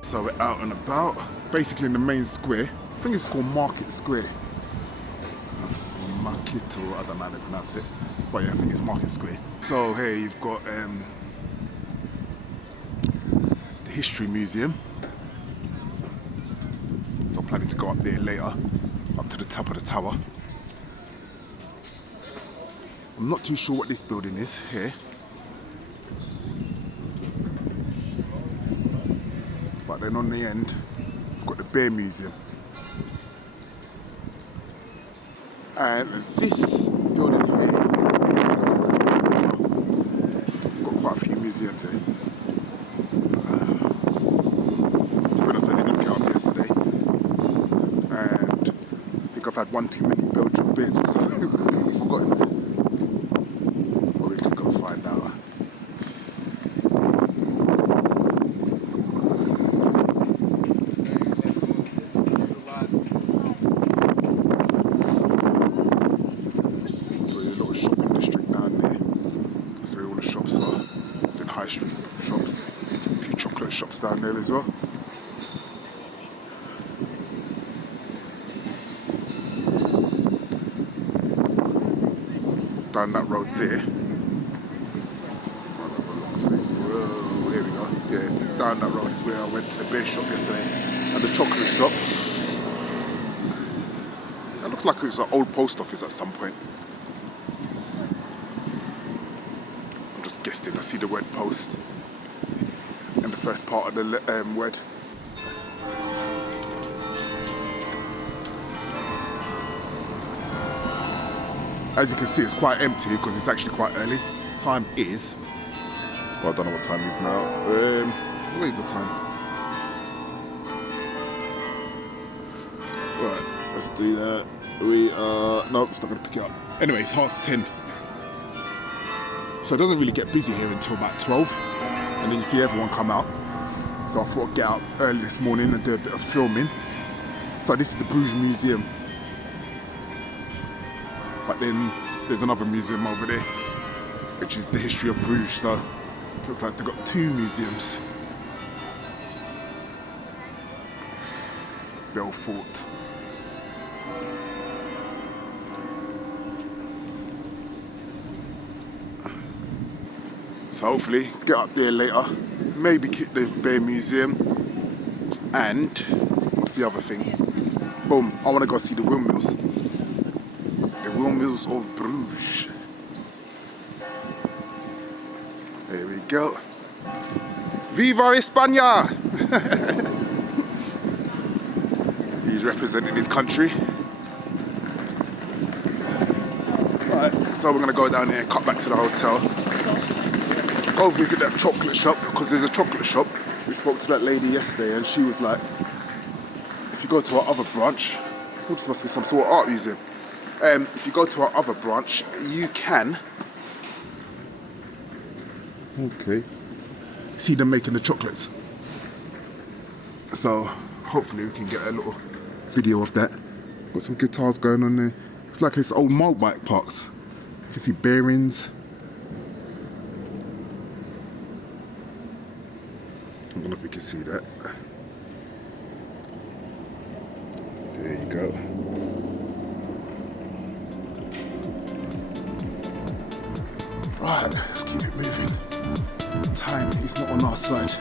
So we're out and about, basically in the main square. I think it's called Market Square. Market, or I don't know how to pronounce it. But yeah, I think it's Market Square. So here you've got the History Museum. So I'm planning to go up there later, up to the top of the tower. I'm not too sure what this building is here. But then on the end, we've got the Bear Museum. And this building here is another museum as well. We've got quite a few museums here. To be honest, I didn't look it up yesterday. And I think I've had one too many Belgian beers because I've completely forgotten. But we can go find out. Street shops, a few chocolate shops down there as well. Down that road there. Whoa, here we go. Yeah, down that road is where I went to the beer shop yesterday and the chocolate shop. It looks like it's an old post office at some point. Just guessing, I see the word post in the first part of the word. As you can see, it's quite empty because it's actually quite early. Time is, well, I don't know what time it is now. What is the time? Right, let's do that. We are, no, it's not going to pick it up. Anyway, it's 10:30. So it doesn't really get busy here until about 12, and then you see everyone come out. So I thought I'd get out early this morning and do a bit of filming. So this is the Bruges Museum. But then there's another museum over there, which is the history of Bruges. So it looks like they've got two museums. Belfort. So hopefully get up there later, maybe hit the Bear Museum, and what's the other thing? Boom, I want to go see the windmills. The windmills of Bruges. There we go. Viva España! He's representing his country. Right, so we're going to go down here and cut back to the hotel. Go visit that chocolate shop, because there's a chocolate shop. We spoke to that lady yesterday and she was like, if you go to our other branch, oh, this must be some sort of art museum. If you go to our other branch, you can see them making the chocolates. So hopefully we can get a little video of that. Got some guitars going on there. It's like it's old motorbike parks. You can see bearings. I don't know if you can see that. There you go. Right, let's keep it moving. Time is not on our side.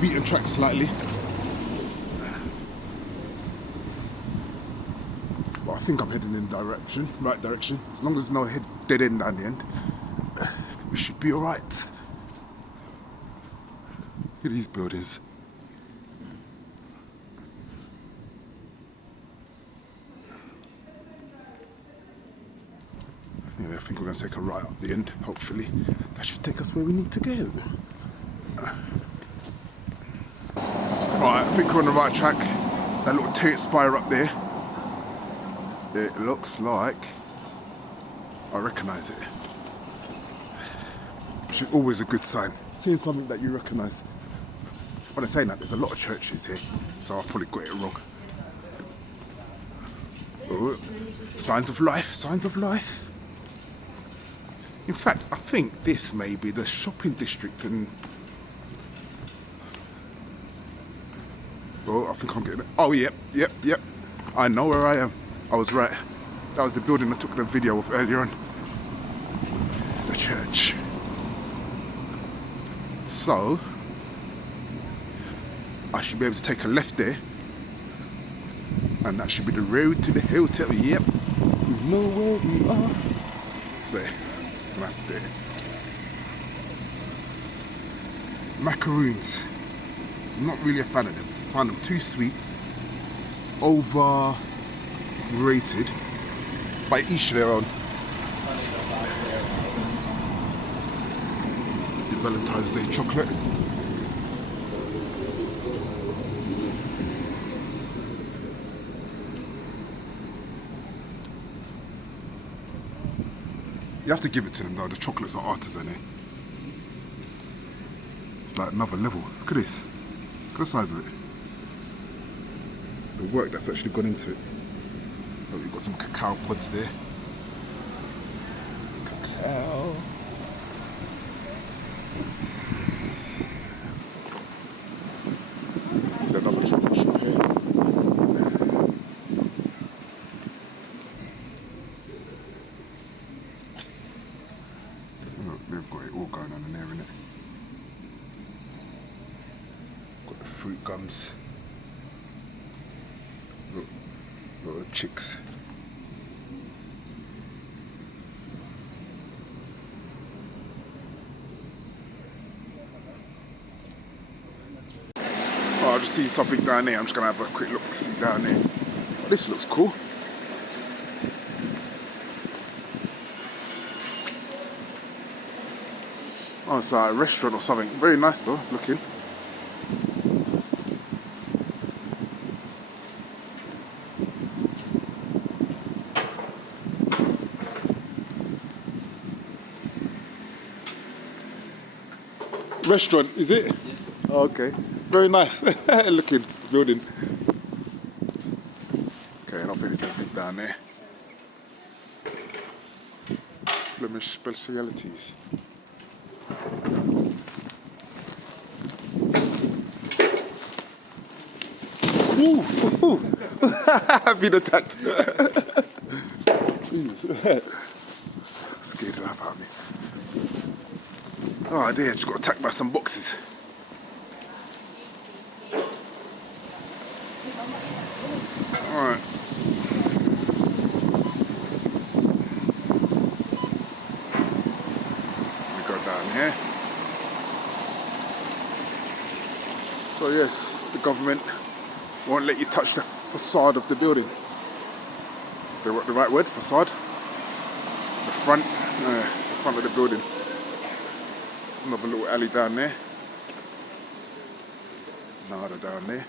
beaten track slightly. But I think I'm heading in the right direction. As long as there's no dead end down the end, we should be alright. Look at these buildings. Yeah, I think we're going to take a right up the end, hopefully. That should take us where we need to go. Right, I think we're on the right track. That little turret spire up there. It looks like I recognise it. Which is always a good sign. Seeing something that you recognise. When I say that, there's a lot of churches here, so I've probably got it wrong. Oh, signs of life, signs of life. In fact, I think this may be the shopping district and... Oh, I think I'm getting it. Oh, yep. I know where I am. I was right. That was the building I took the video of earlier on. The church. So, I should be able to take a left there. And that should be the road to the hotel. Yep. We know where we are. So, left there. Macaroons. I'm not really a fan of them. I find them too sweet. Overrated. But each their own. The Valentine's Day chocolate. You have to give it to them though, the chocolates are artisan, eh? It's like another level. Look at this. Look at the size of it. The work that's actually gone into it. Look, you've got some cacao pods there. Cacao. There's another chocolate shop here. They've got it all going on in there, innit? Got the fruit gums. Look, little chicks. Oh, I just see something down there. I'm just gonna have a quick look to see down there. Oh, this looks cool. Oh, it's like a restaurant or something. Very nice though, looking. Restaurant, is it? Yeah. Oh, okay. Very nice looking building. Okay, I don't think there's anything down there. Flemish specialities. Ooh. I've been attacked. Scared the life out of me. Oh dear, just got attacked by some boxes. Alright. We go down here. So yes, the government won't let you touch the facade of the building. Is that the right word? Facade? The front of the building. Another little alley down there. Another down there.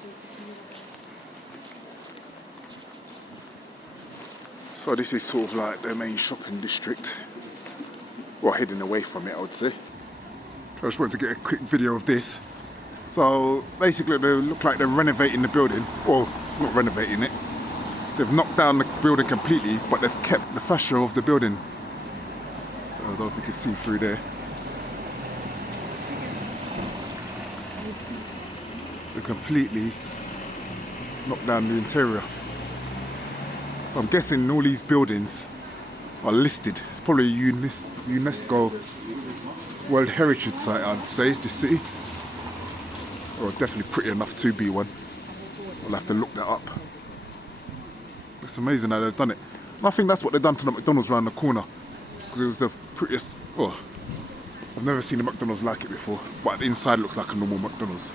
So this is sort of like the main shopping district. Well, heading away from it, I would say. I just wanted to get a quick video of this. So basically they look like they're renovating the building. Well, not renovating it. They've knocked down the building completely, but they've kept the fascia of the building. I don't know if you can see through there. They completely knocked down the interior. So I'm guessing all these buildings are listed. It's probably a UNESCO World Heritage Site, I'd say, this city. Or definitely pretty enough to be one. I'll have to look that up. It's amazing how they've done it. And I think that's what they've done to the McDonald's around the corner. Because it was the prettiest, oh, I've never seen a McDonald's like it before. But the inside looks like a normal McDonald's.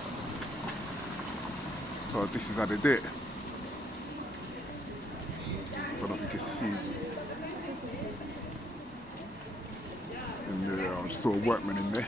So this is how they do it. I don't know if you can see. And I just saw a workman in there.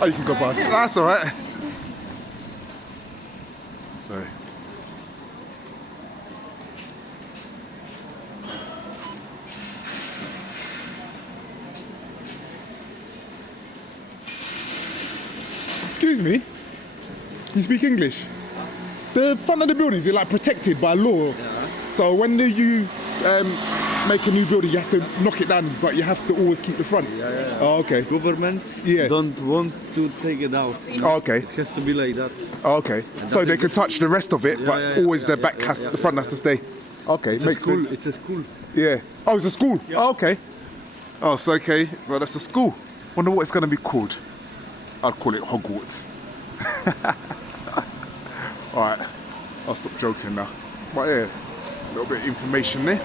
Oh, you can go past. That's all right. Sorry. Excuse me. You speak English? The front of the building is like protected by law. Yeah. So when you make a new building, you have to knock it down, but you have to always keep the front. Yeah. Oh, okay. Governments don't want to take it out. Oh, okay. It has to be like that. Oh, okay. So they can touch the rest of it, but always the back the front has to stay. Okay, It's makes sense. It's a school. Yeah. Oh, it's a school. Yeah. Oh, okay. Oh, so okay. So that's a school. Wonder what it's gonna be called. I'd call it Hogwarts. All right. I'll stop joking now. But yeah, a little bit of information there.